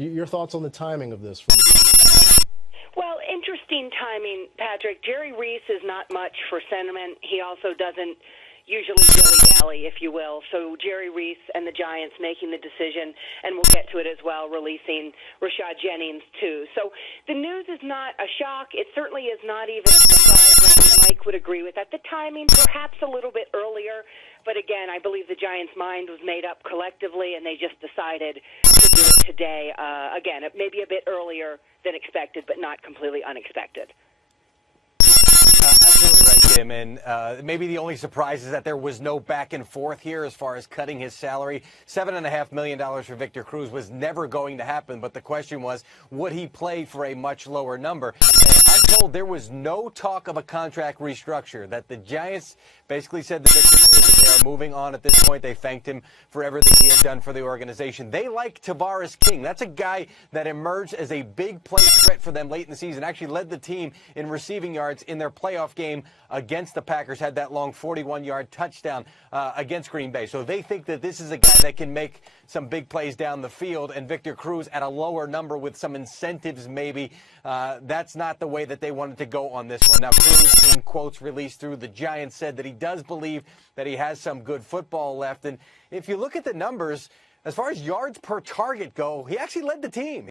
Your thoughts on the timing of this? From Well, interesting timing, Patrick. Jerry Reese is not much for sentiment. He also doesn't usually dilly-dally, if you will. So Jerry Reese and the Giants making the decision, and we'll get to it as well, releasing Rashad Jennings, too. So the news is not a shock. It certainly is not even a surprise. I think Mike would agree with that. The timing, perhaps a little bit earlier, but again, I believe the Giants' mind was made up collectively, and they just decided to do it today. Again, maybe a bit earlier than expected, but not completely unexpected. Absolutely right, Kim. And maybe the only surprise is that there was no back and forth here as far as cutting his salary. $7.5 million for Victor Cruz was never going to happen. But the question was, would he play for a much lower number? And I'm told there was no talk of a contract restructure, that the Giants basically said to Victor Cruz that they are moving on at this point. They thanked him for everything he had done for the organization. They like Tavares King. That's a guy that emerged as a big play threat for them late in the season, actually led the team in receiving yards in their playoff game against the Packers, had that long 41-yard touchdown against Green Bay. So they think that this is a guy that can make some big plays down the field, and Victor Cruz at a lower number with some incentives maybe. That's not the way that they wanted to go on this one. Now, Cruz, in quotes released through the Giants, said that he does believe that he has some good football left. And if you look at the numbers, as far as yards per target go, he actually led the team.